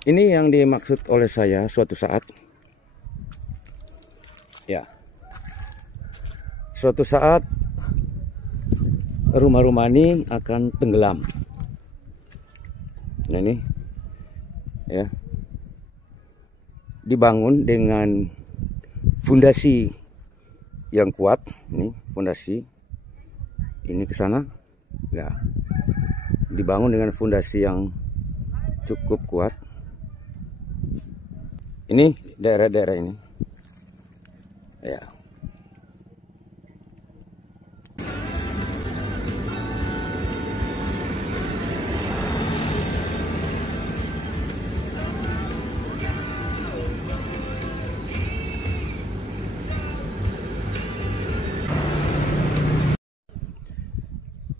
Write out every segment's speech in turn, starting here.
Ini yang dimaksud oleh saya suatu saat. Ya. Suatu saat rumah-rumah ini akan tenggelam. Nah ini ya. Dibangun dengan fondasi yang kuat. Ini fondasi. Ini ke sana. Ya. Dibangun dengan fondasi yang cukup kuat. Ini daerah-daerah ini. Ya.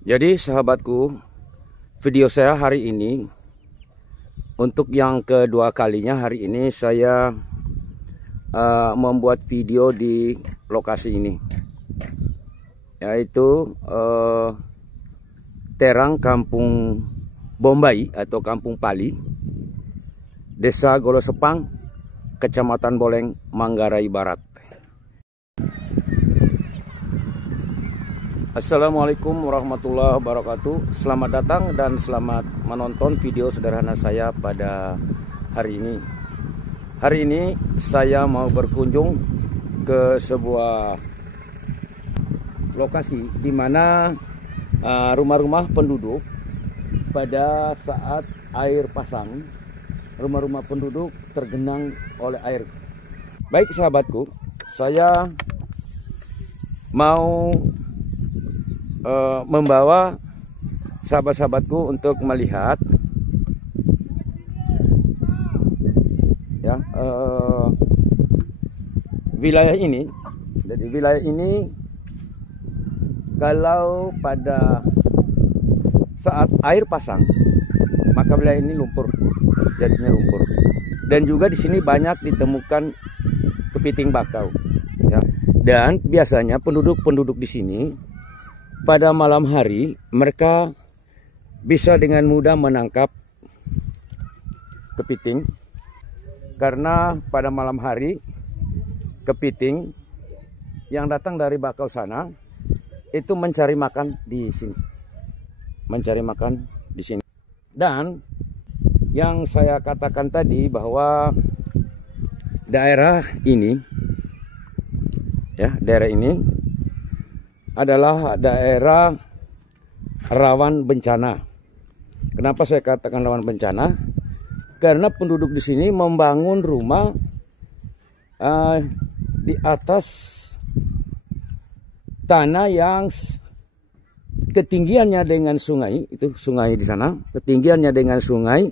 Jadi sahabatku, video saya hari ini untuk yang kedua kalinya hari ini saya membuat video di lokasi ini, yaitu Terang Kampung Bombay atau Kampung Pali, Desa Golosepang, Kecamatan Boleng, Manggarai Barat. Assalamualaikum warahmatullahi wabarakatuh. Selamat datang dan selamat menonton video sederhana saya pada hari ini. Hari ini saya mau berkunjung ke sebuah lokasi di mana rumah-rumah penduduk pada saat air pasang, rumah-rumah penduduk tergenang oleh air. Baik sahabatku, saya mau membawa sahabat-sahabatku untuk melihat ya wilayah ini. Jadi wilayah ini kalau pada saat air pasang maka wilayah ini lumpur, jadinya lumpur. Dan juga di sini banyak ditemukan kepiting bakau ya. Dan biasanya penduduk-penduduk di sini pada malam hari mereka bisa dengan mudah menangkap kepiting, karena pada malam hari kepiting yang datang dari bakau sana itu mencari makan di sini, mencari makan di sini. Dan yang saya katakan tadi bahwa daerah ini ya, daerah ini adalah daerah rawan bencana. Kenapa saya katakan rawan bencana? Karena penduduk di sini membangun rumah di atas tanah yang ketinggiannya dengan sungai, itu sungai di sana, ketinggiannya dengan sungai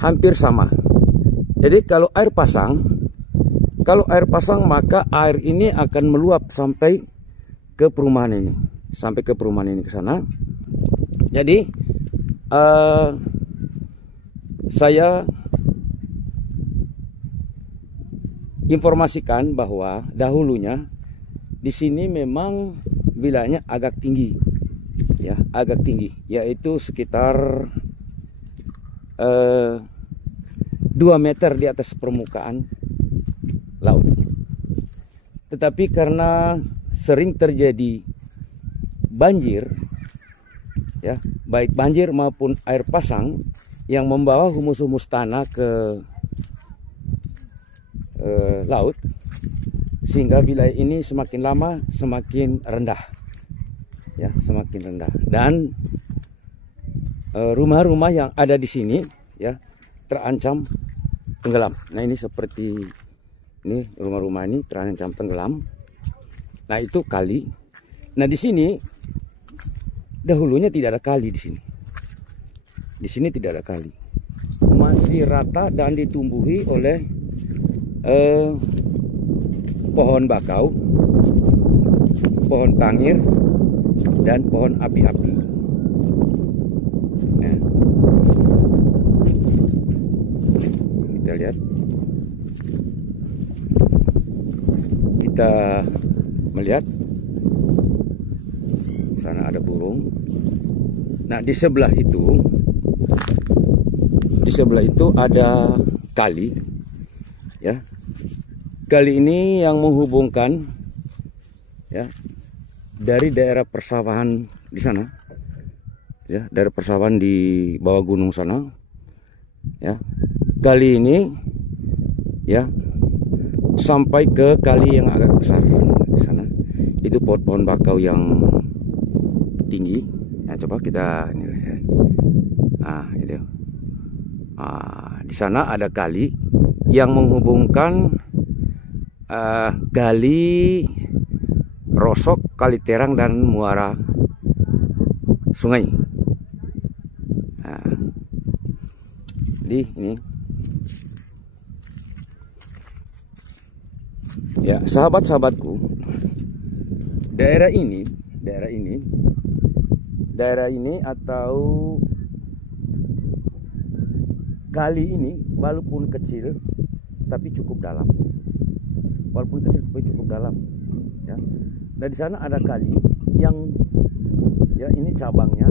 hampir sama. Jadi kalau air pasang maka air ini akan meluap sampai ke perumahan ini, sampai ke perumahan ini ke sana. Jadi saya informasikan bahwa dahulunya di sini memang wilayahnya agak tinggi, ya, agak tinggi, yaitu sekitar 2 meter di atas permukaan laut. Tetapi karena sering terjadi banjir ya, baik banjir maupun air pasang yang membawa humus-humus tanah ke laut, sehingga wilayah ini semakin lama semakin rendah ya, semakin rendah. Dan rumah-rumah yang ada di sini ya terancam tenggelam. Nah ini seperti ini, rumah-rumah ini terancam tenggelam. Nah itu kali. Nah di sini dahulunya tidak ada kali di sini. Di sini tidak ada kali. Masih rata dan ditumbuhi oleh pohon bakau, pohon tangir, dan pohon api-api. Nah, kita lihat. Kita melihat sana ada burung. Nah di sebelah itu di sebelah itu ada kali, ya. Kali ini yang menghubungkan, ya, dari daerah persawahan di sana, ya, dari persawahan di bawah gunung sana, ya. Kali ini, ya, sampai ke kali yang agak besar di sana. Itu pohon-pohon bakau yang tinggi. Nah, coba kita ini, ya. Nah, itu. Nah, di sana ada kali yang menghubungkan Gali Rosok, Kali Terang, dan muara sungai. Nah, di ini, ya, sahabat-sahabatku, daerah ini atau kali ini walaupun kecil tapi cukup dalam. Walaupun kecil tapi cukup dalam, ya. Dan di sana ada kali yang, ya, ini cabangnya.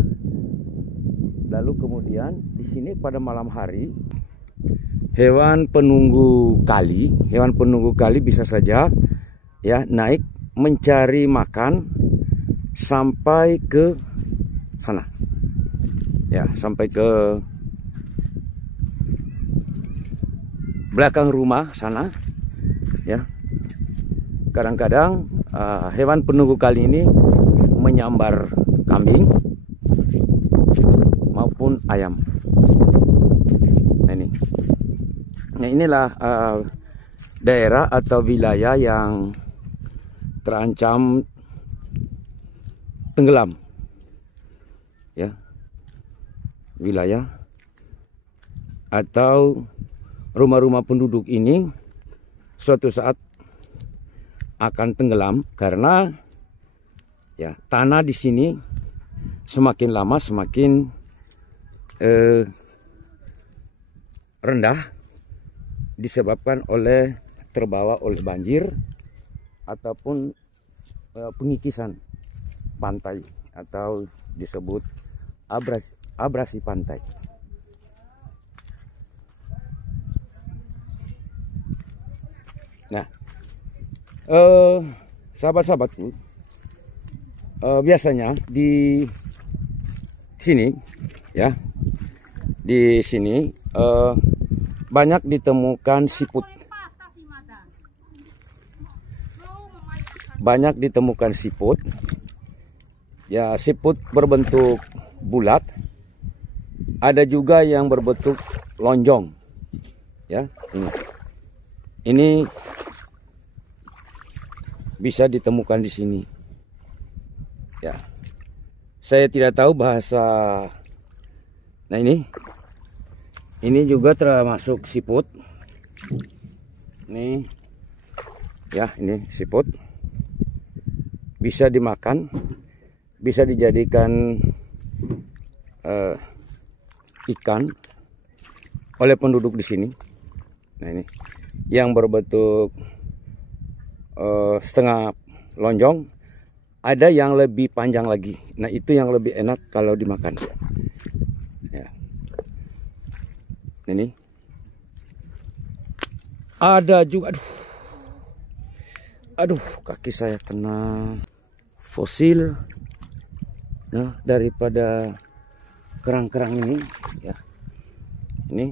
Lalu kemudian di sini pada malam hari hewan penunggu kali bisa saja, ya, naik mencari makan sampai ke sana, ya, sampai ke belakang rumah sana, ya. Kadang-kadang hewan penunggu kali ini menyambar kambing maupun ayam. Nah, ini. Nah, inilah daerah atau wilayah yang terancam tenggelam, ya. Wilayah atau rumah-rumah penduduk ini suatu saat akan tenggelam karena, ya, tanah di sini semakin lama semakin rendah disebabkan oleh terbawa oleh banjir ataupun pengikisan pantai atau disebut abrasi pantai. Nah, sahabat-sahabatku, biasanya di sini, ya, di sini banyak ditemukan siput. Banyak ditemukan siput, ya, siput berbentuk bulat. Ada juga yang berbentuk lonjong, ya. Ini bisa ditemukan di sini, ya. Saya tidak tahu bahasa. Nah, ini juga termasuk siput. Nih, ya, ini siput bisa dimakan, bisa dijadikan ikan oleh penduduk di sini. Nah, ini yang berbentuk setengah lonjong, ada yang lebih panjang lagi. Nah, itu yang lebih enak kalau dimakan, ya. Ini ada juga, aduh, kaki saya kena fosil, nah, daripada kerang-kerang ini, ya. Ini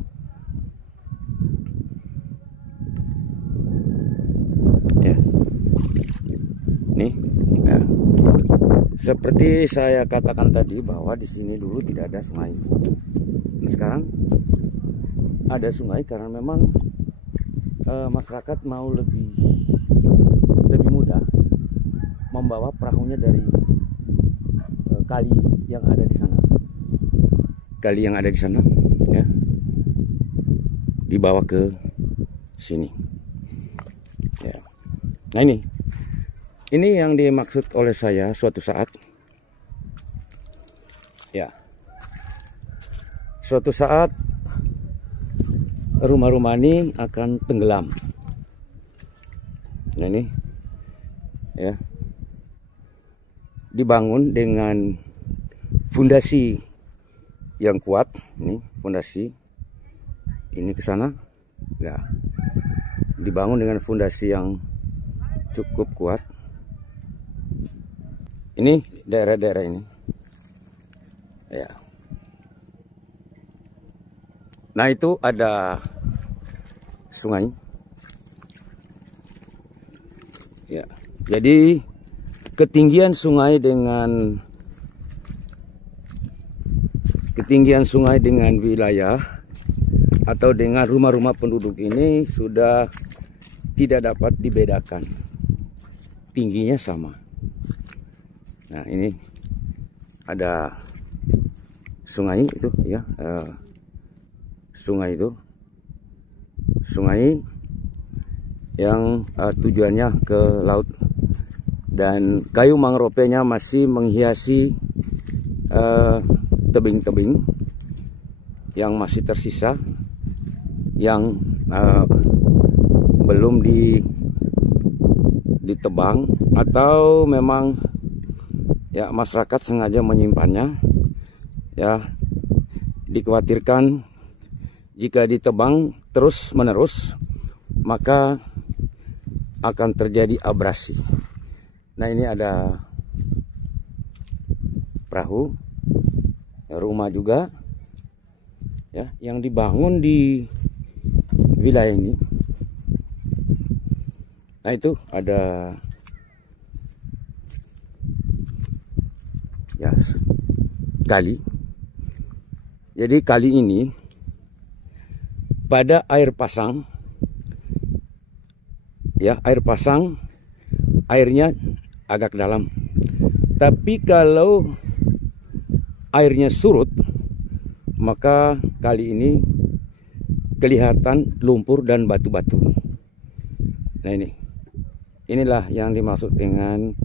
nih, ya. Seperti saya katakan tadi bahwa di sini dulu tidak ada sungai. Nah, sekarang ada sungai karena memang masyarakat mau lebih mudah membawa perahunya dari kali yang ada di sana. Kali yang ada di sana, ya, dibawa ke sini, ya. Nah, ini yang dimaksud oleh saya suatu saat, ya, suatu saat rumah-rumah ini akan tenggelam. Nah, ini, ya, dibangun dengan fondasi yang kuat. Ini fondasi, ini ke sana, ya, dibangun dengan fondasi yang cukup kuat. Ini daerah-daerah ini, ya. Nah, itu ada sungai, ya. Jadi ketinggian sungai dengan wilayah atau dengan rumah-rumah penduduk ini sudah tidak dapat dibedakan, tingginya sama. Nah, ini ada sungai itu, ya, sungai yang tujuannya ke laut, dan kayu mangrovenya masih menghiasi tebing-tebing yang masih tersisa, yang belum ditebang, atau memang ya masyarakat sengaja menyimpannya, ya. Dikhawatirkan jika ditebang terus menerus maka akan terjadi abrasi. Nah, ini ada perahu, rumah juga, ya, yang dibangun di wilayah ini. Nah, itu ada, ya, kali. Jadi kali ini pada air pasang, ya, air pasang airnya agak dalam. Tapi kalau airnya surut, maka kali ini kelihatan lumpur dan batu-batu. Nah, inilah yang dimaksud dengan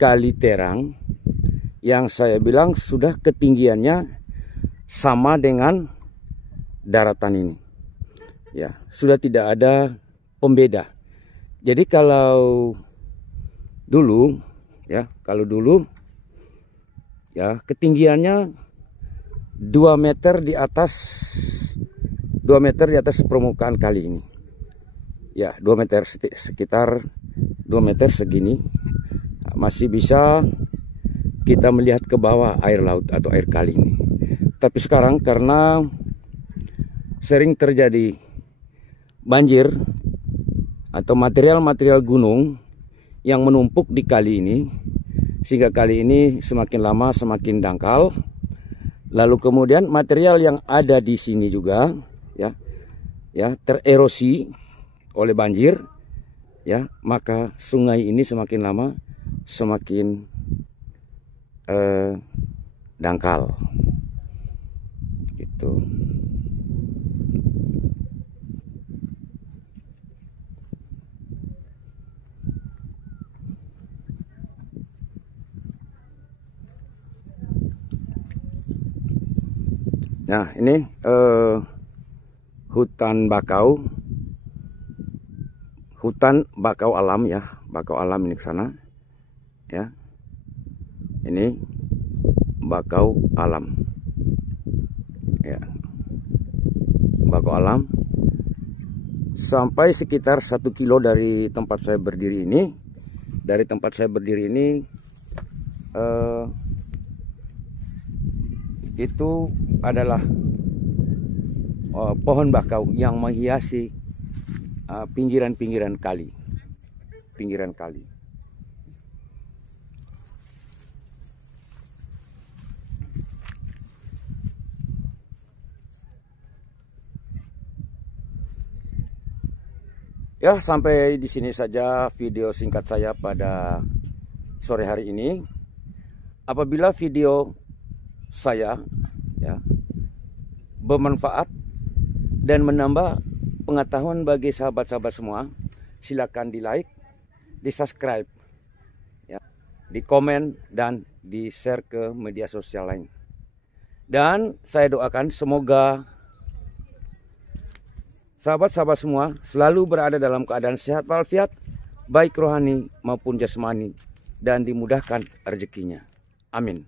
kali Terang, yang saya bilang sudah ketinggiannya sama dengan daratan ini, ya, sudah tidak ada pembeda. Jadi kalau dulu, ya, ya, ketinggiannya 2 meter di atas permukaan kali ini, ya, 2 meter, sekitar 2 meter segini. Masih bisa kita melihat ke bawah air laut atau air kali ini. Tapi sekarang karena sering terjadi banjir atau material-material gunung yang menumpuk di kali ini, sehingga kali ini semakin lama semakin dangkal. Lalu kemudian material yang ada di sini juga, ya, tererosi oleh banjir, ya, maka sungai ini semakin lama semakin dangkal, gitu. Nah, ini hutan bakau alam, ya, bakau alam ini ke sana, ya. Ini bakau alam, ya, bakau alam sampai sekitar 1 kilo dari tempat saya berdiri ini. Dari tempat saya berdiri ini itu adalah pohon bakau yang menghiasi pinggiran kali. Ya, sampai di sini saja video singkat saya pada sore hari ini. Apabila video saya, ya, bermanfaat dan menambah pengetahuan bagi sahabat-sahabat semua, silakan di like, di subscribe, ya, di komen, dan di share ke media sosial lain. Dan saya doakan semoga sahabat-sahabat semua selalu berada dalam keadaan sehat walafiat, baik rohani maupun jasmani, dan dimudahkan rezekinya. Amin.